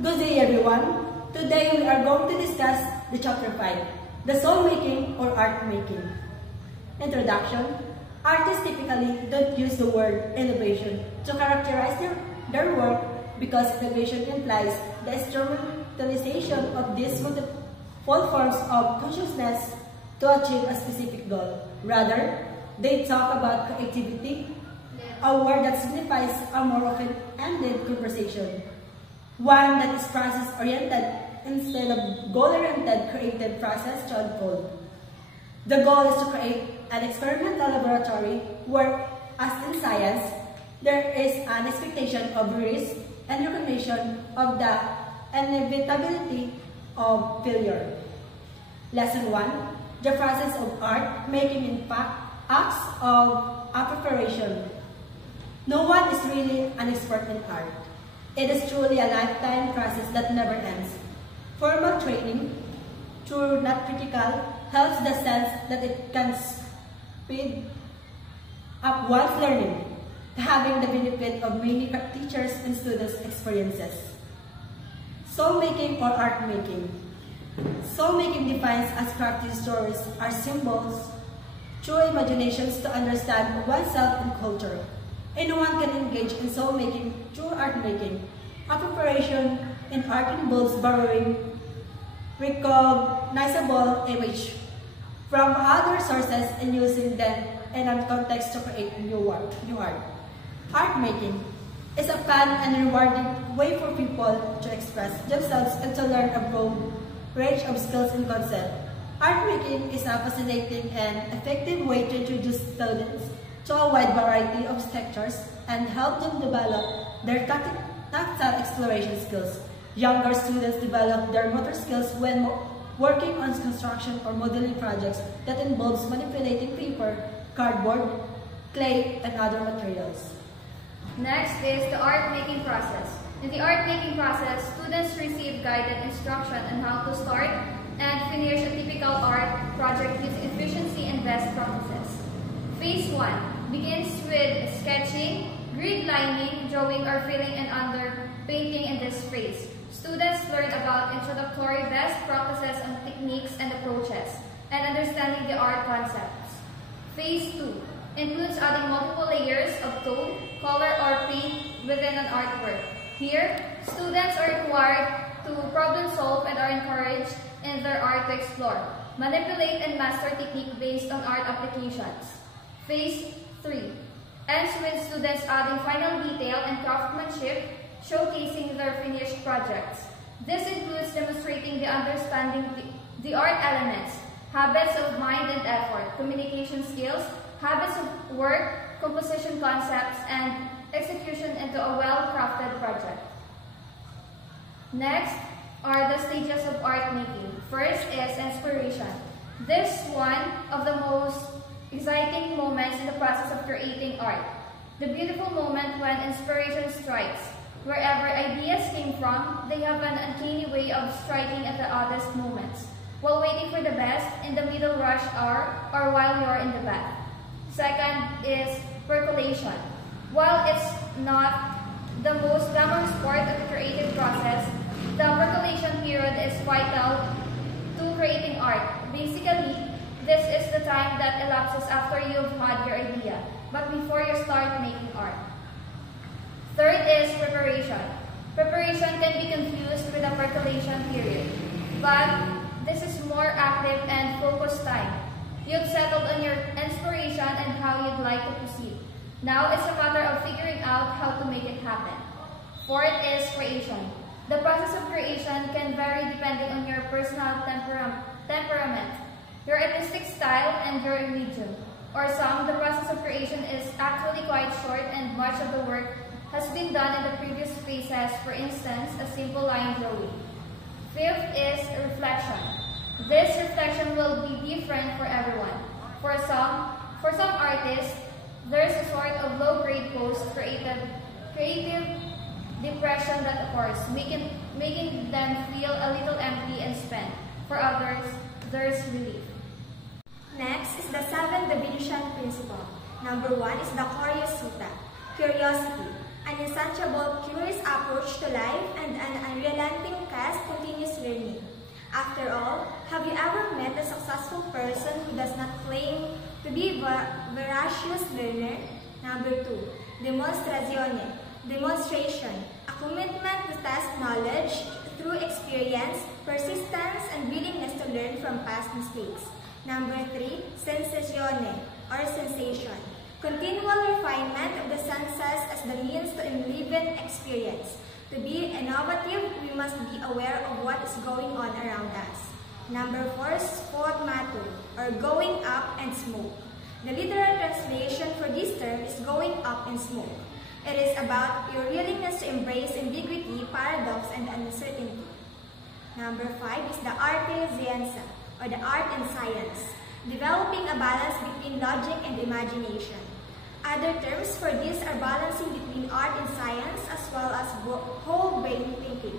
Good day everyone. Today we are going to discuss the chapter 5, the soul making or art making. Introduction. Artists typically don't use the word innovation to characterize their work because innovation implies the instrumentalization of these multiple forms of consciousness to achieve a specific goal. Rather, they talk about creativity, a word that signifies a more open-ended conversation. One that is process-oriented instead of goal-oriented creative process to unfold. The goal is to create an experimental laboratory where, as in science, there is an expectation of risk and recognition of the inevitability of failure. Lesson 1. The process of art making in fact acts of preparation. No one is really an expert in art. It is truly a lifetime process that never ends. Formal training, though not critical, helps the sense that it can speed up one's learning, having the benefit of many teachers' and students' experiences. Soul making or art making. Soul making defines as crafty stories are symbols through imaginations to understand oneself and culture. Anyone can engage in soul making through art making. A preparation in art involves borrowing recognizable image from other sources and using them in a context to create new art. Art making is a fun and rewarding way for people to express themselves and to learn a broad range of skills and concepts. Art making is a fascinating and effective way to introduce students to a wide variety of sectors and help them develop their tactile exploration skills. Younger students develop their motor skills when working on construction or modeling projects that involves manipulating paper, cardboard, clay, and other materials. Next is the art-making process. In the art-making process, students receive guided instruction on how to start and finish a typical art project using efficiency and best practices. Phase 1 begins with sketching, grid lining, drawing or filling and underpainting in this phase. Students learn about introductory best practices on techniques and approaches, and understanding the art concepts. Phase 2 includes adding multiple layers of tone, color, or paint within an artwork. Here, students are required to problem solve and are encouraged in their art to explore, manipulate, and master technique based on art applications. Phase 3 ends with students adding final detail and craftsmanship, showcasing their finished projects. This includes demonstrating the understanding the art elements, habits of mind and effort, communication skills, habits of work, composition concepts, and execution into a well-crafted project. Next are the stages of art making. First is inspiration. This is one of the most exciting moments in the process of creating art. The beautiful moment when inspiration strikes. Wherever ideas came from, they have an uncanny way of striking at the oddest moments, while waiting for the best, in the middle rush hour, or while you're in the bath. Second is percolation. While it's not the most glamorous part of the creative process, the percolation period is vital to creating art. Basically, this is the time that elapses after you've had your idea, but before you start making art. Third is preparation. Preparation can be confused with a percolation period, but this is more active and focused time. You've settled on your inspiration and how you'd like to proceed. Now it's a matter of figuring out how to make it happen. Fourth is creation. The process of creation can vary depending on your personal temperament, your artistic style, and your medium. Or some, the process of creation is actually quite short and much of the work has been done in the previous phases, for instance, a simple line drawing. Fifth is reflection. This reflection will be different for everyone. For some artists, there's a sort of low-grade post-creative depression that occurs, making them feel a little empty and spent. For others, there's relief. Next is the 7 Division Principle. Number 1 is the Curious Sutta, curiosity, an insatiable, curious approach to life and an unrelenting be voracious learner. Number 2, demonstrazione, demonstration, a commitment to test knowledge through experience, persistence, and willingness to learn from past mistakes. Number 3, sensazione, or sensation, continual refinement of the senses as the means to enliven experience. To be innovative, we must be aware of what is going on around us. Number 4, sformato, or going up and smoke. The literal translation for this term is going up in smoke. It is about your willingness to embrace ambiguity, paradox, and uncertainty. Number 5 is the arte scienza, or the art and science, developing a balance between logic and imagination. Other terms for this are balancing between art and science as well as whole brain thinking.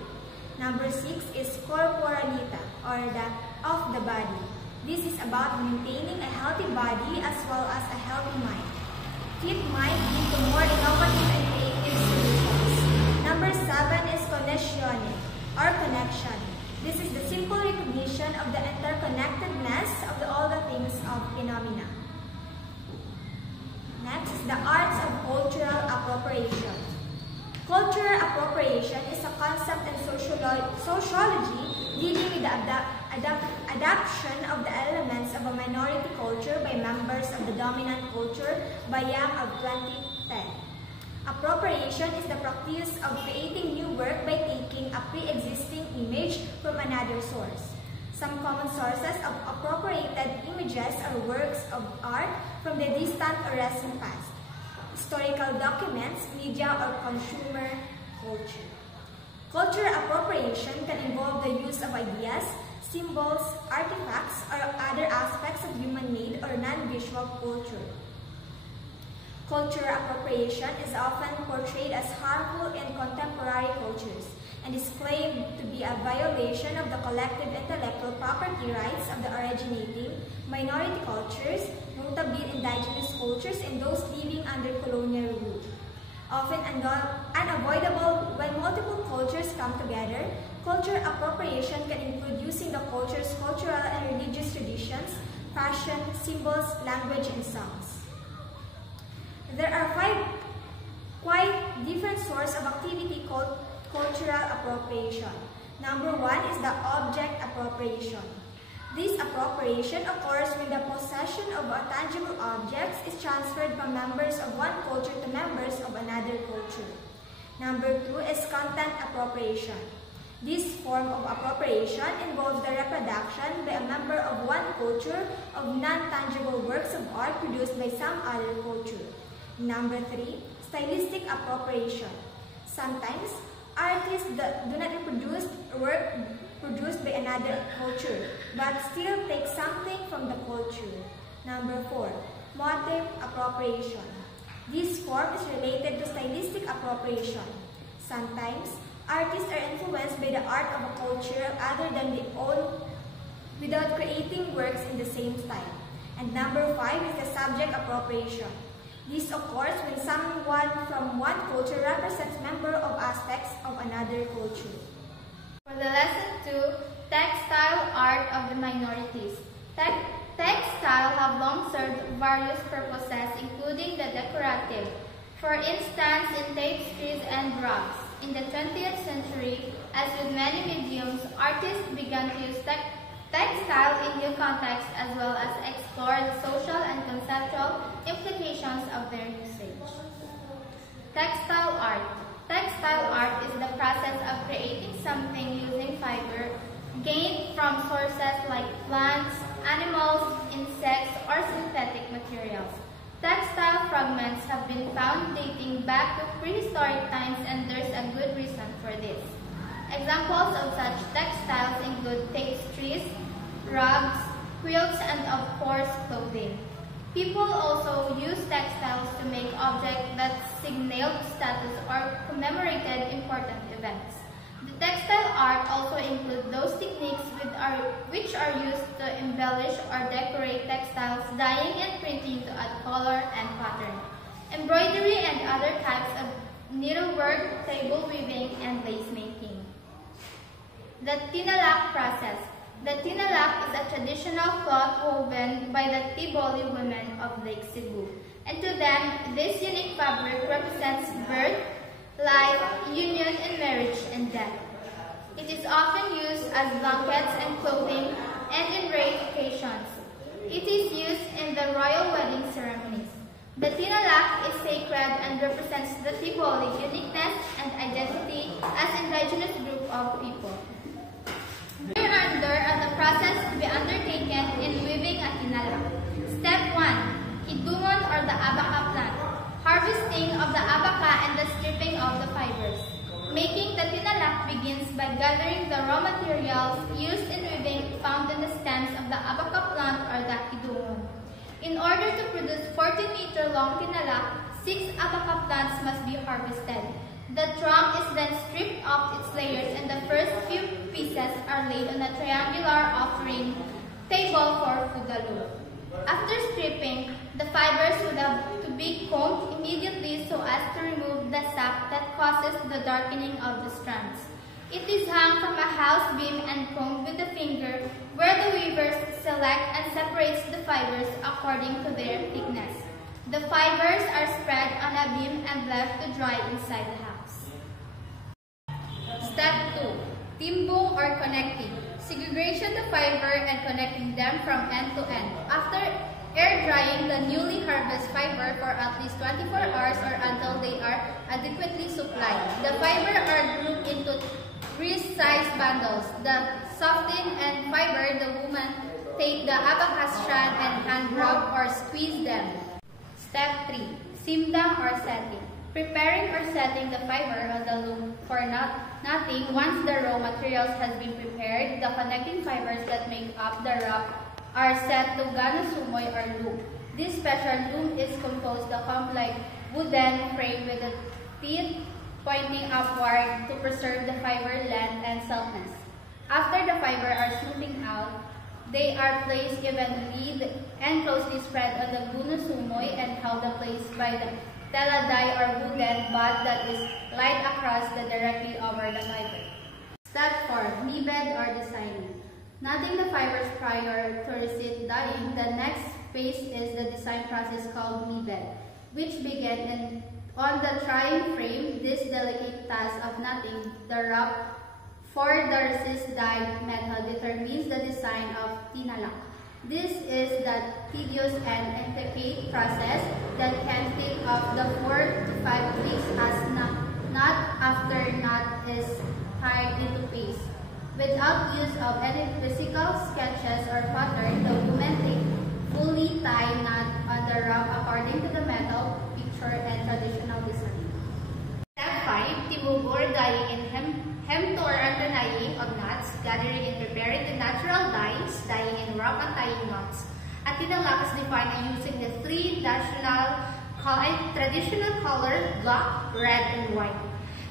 Number 6 is corporalita, or the of the body. This is about maintaining a healthy body as well as a healthy mind. Fit mind into more innovative and creative solutions. Number 7 is connessione, or connection. This is the simple recognition of the interconnectedness of all the things of phenomena. Next is the arts of cultural appropriation. Cultural appropriation is a concept in sociology dealing with the adoption of the elements of a minority culture by members of the dominant culture by Young of 2010. Appropriation is the practice of creating new work by taking a pre-existing image from another source. Some common sources of appropriated images are works of art from the distant or recent past, historical documents, media, or consumer culture. Cultural appropriation can involve the use of ideas, symbols, artifacts, or other aspects of human-made or non-visual culture. Cultural appropriation is often portrayed as harmful in contemporary cultures and is claimed to be a violation of the collective intellectual property rights of the originating minority cultures, notably indigenous cultures and those living under colonial rule. Often unavoidable when multiple cultures come together, cultural appropriation can include using the culture's cultural and religious traditions, fashion, symbols, language, and songs. There are 5 quite different sources of activity called cultural appropriation. Number 1 is the object appropriation. This appropriation occurs when the possession of tangible objects is transferred from members of one culture to members of another culture. Number 2 is content appropriation. This form of appropriation involves the reproduction by a member of one culture of non-tangible works of art produced by some other culture. Number 3, stylistic appropriation. Sometimes, artists do not reproduce work produced by another culture, but still take something from the culture. Number 4, motive appropriation. This form is related to stylistic appropriation. Sometimes, artists are influenced by the art of a culture other than their own without creating works in the same style. And number 5 is the subject appropriation. This occurs when someone from one culture represents member of aspects of another culture. For the lesson 2, textile art of the minorities. Textile have long served various purposes, including the decorative. For instance, in tapestries and rugs. In the 20th century, as with many mediums, artists began to use textile in new contexts as well as explore the social and conceptual implications of their usage. Textile art. Textile art is the process of creating something using fiber gained from sources like plants, animals, insects, or synthetic materials. Textile fragments have been found dating back to prehistoric times, and there's a good reason for this. Examples of such textiles include tapestries, rugs, quilts, and of course, clothing. People also use textiles to make objects that signaled status or commemorated important events. The textile art also includes those techniques which are used to embellish or decorate textiles, dyeing and printing to add color and pattern, embroidery and other types of needlework, table weaving, and lace making. The tinalak process. The tinalak is a traditional cloth woven by the Tiboli women of Lake Cebu. And to them, this unique fabric represents birth, life, union, and marriage and death. It is often used as blankets and clothing and in rare occasions. It is used in the royal wedding ceremonies. The tinalak is sacred and represents the Tiboli uniqueness and identity as indigenous group of people. We are under the process to be undertaken in weaving a tinalak. Step 1. Kidungon or the abaca plant. Harvesting of the abaca and the stripping of the fibers. Making the tinalak begins by gathering the raw materials used in weaving found in the stems of the abaca plant or the kidungon. In order to produce 40-meter long tinalak, 6 abaca plants must be harvested. The trunk is then stripped of its layers and the first few pieces are laid on a triangular offering table for fugalu. After stripping, the fibers would have to be combed immediately so as to remove the sap that causes the darkening of the strands. It is hung from a house beam and combed with the finger, where the weavers select and separates the fibers according to their thickness. The fibers are spread on a beam and left to dry inside the house. Step 2. Timbung or connecting. Segregation the fiber and connecting them from end to end. After air drying the newly harvested fiber for at least 24 hours or until they are adequately supplied. The fiber are grouped into 3-sized bundles. The softened end fiber, the woman take the abaca strand and hand rub or squeeze them. Step 3. Simdang or setting. Preparing or setting the fiber on the loom for knotting. Once the raw materials has been prepared, the connecting fibers that make up the wrap are set to ganasumoy or loom. This special loom is composed of a complex wooden frame with the teeth pointing upward to preserve the fiber length and softness. After the fiber are smoothing out, they are placed evenly and closely spread on the gunasumoy and held in place by the teladay or wooden bud that is laid across directly over the fiber. Step 4. Mibed or designing. Knotting the fibers prior to receipt dyeing, the next phase is the design process called mibed, which begins on the drying frame. This delicate task of knotting the wrap for the resist dye method determines the design of tinalak. This is the tedious and intricate process that can take up to 4 to 5 weeks as knot after knot is tied into place. Without use of any physical sketches or pattern, the women take fully tied knot on the wrap according to the metal, picture, and traditional design. Step 5. Timugo or dyeing in hemtor and the dyeing of knots, gathering and preparing the natural dyes, dyeing in wrap and tying knots. A tinalak is defined using the 3 traditional colors, black, red, and white.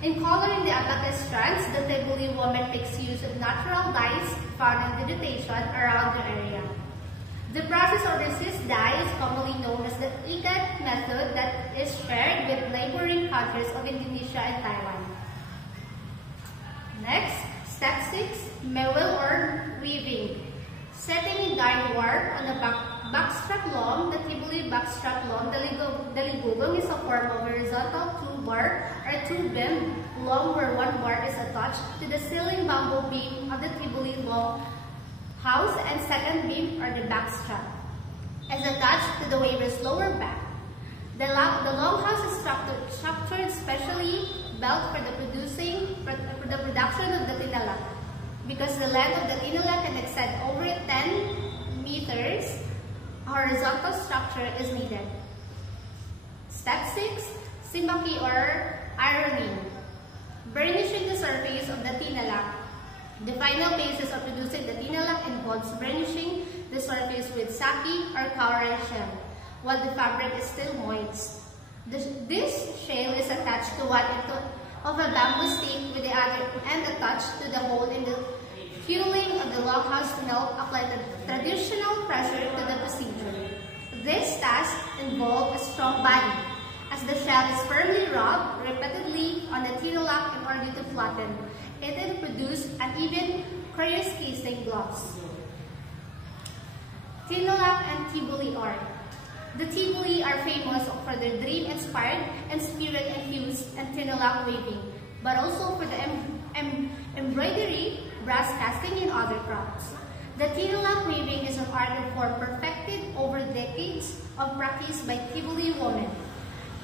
In coloring the abaca strands, the Tiboli woman makes use of natural dyes found in vegetation around the area. The process of resist dye is commonly known as the ikat method that is shared with neighboring countries of Indonesia and Taiwan. Next, step 6, mewel or weaving. Setting a dyed warp on the backstrap loom, the Tiboli backstrap loom, the ligugong is a form of horizontal 2-bar or 2-beam loom where 1 bar is attached to the ceiling bamboo beam of the Tiboli long house and second beam or the backstrap is attached to the weaver's lower back. The longhouse is structured specially built for the production of the tinalak. Because the length of the tinalak can exceed over 10 meters, a horizontal structure is needed. Step 6, simbaki or ironing. Burnishing the surface of the tinalak. The final phases of producing the tinalak involves burnishing the surface with saki or cowrie shell while the fabric is still moist. This shell is attached to one end of a bamboo stick with the other end attached to the hole in the fueling of the longhouse to help apply the traditional pressure to the procedure. This task involves a strong body, as the shell is firmly rubbed repeatedly on the tinalak in order to flatten it and produce an even Krajewski stained glass. Tinalak and Tibuli art. The Tibuli are famous for their dream-inspired and spirit-infused and tinalak weaving, but also for the embroidery, brass casting, and other crafts. The tinalak weaving is an art form perfected over decades of practice by Tibuli women,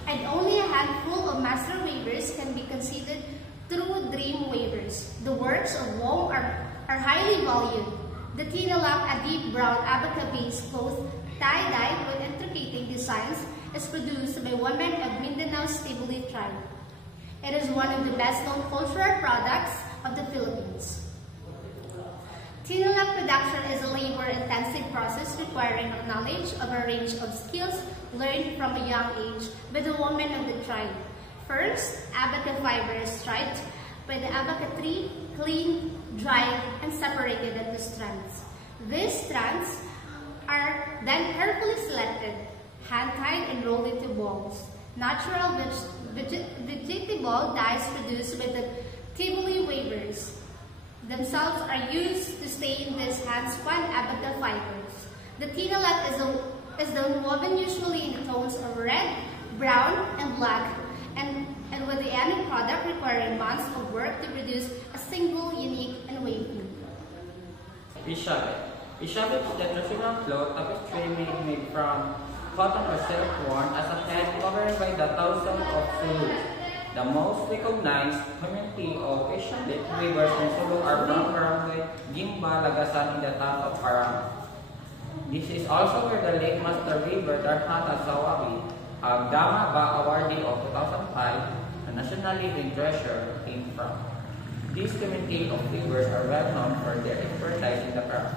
and only a handful of master weavers can be considered true dream weavers. The works of Wong are highly valued. The tinalak, a deep brown abaca-based cloth tie-dyed with intricate designs, is produced by women of Mindanao's Tibuli tribe. It is one of the best-known cultural products of the Philippines. Tinalak production is a labor-intensive process requiring knowledge of a range of skills learned from a young age by the women of the tribe. First, abaca fiber is striped by the abaca tree, cleaned, dried, and separated into strands. These strands are then carefully selected, hand-tied, and rolled into balls. Natural vegetable dyes produced by the Tibuli weavers themselves are used to stain these hand-spun abaca fibers. The tinalak is woven usually in the tones of red, brown, and black, and with the end product requiring months of work to produce a single, unique, and wavy. Ishabet. Ishabet is the traditional cloth tapestry made from cotton or silk worn as a head covered by the thousands of Sulu. The most recognized community of Ishabet weavers in Sulu are from Barangay Gimba, Lagasan in the town of Parang. This is also where the late Master Weaver Darhata Sawabi, a Gama Ba awardee of 2005, a National Living Treasure, came from. These community of weavers are well known for their expertise in the craft.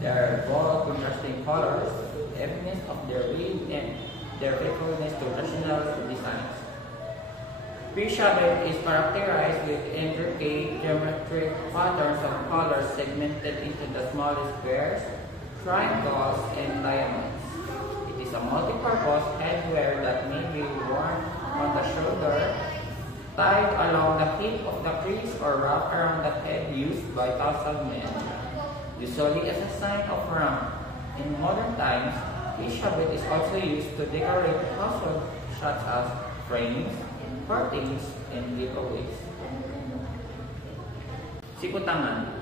Their bold, contrasting colors, evidence of their weave, and their faithfulness to traditional designs. Ishabet is characterized with intricate geometric patterns of colors segmented into the smallest squares, triangles, and diamonds. It is a multi-purpose headwear that may be worn on the shoulder, tied along the hip of the crease, or wrapped around the head, used by thousands men, usually as a sign of rank. In modern times, Ishabet is also used to decorate household such as frames, parties, and giveaways. Siputangan.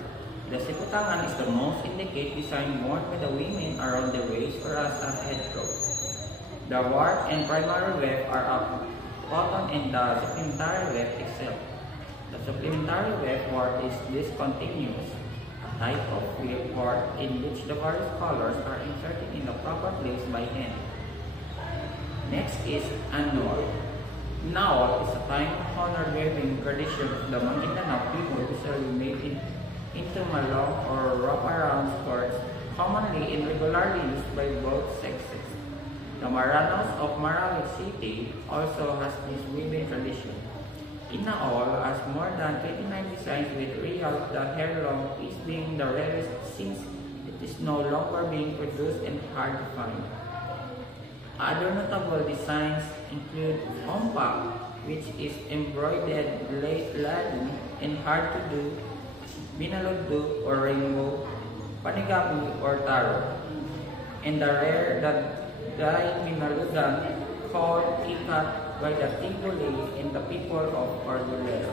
The siputangan is the most intricate design worn by the women around the waist or as a headcloth. The warp and primary weft are of cotton and the supplementary weft is silk. The supplementary weft warp is discontinuous, a type of weft warp in which the various colors are inserted in the proper place by hand. Next is annual. Nawal is a time-honored weaving tradition of the Maguindanao people, usually made into malong or wraparound skirts, commonly and regularly used by both sexes. The Maranos of Marali City also has this weaving tradition. Inaol has more than 29 designs with real, the hair-long piece being the rarest since it is no longer being produced and hard to find. Other notable designs include ompak, which is embroidered ladu and hard to do, binalugdo or rainbow, panigapi or taro, and the rare dyed binalugan called ikat by the Tibuli and the people of Cordillera.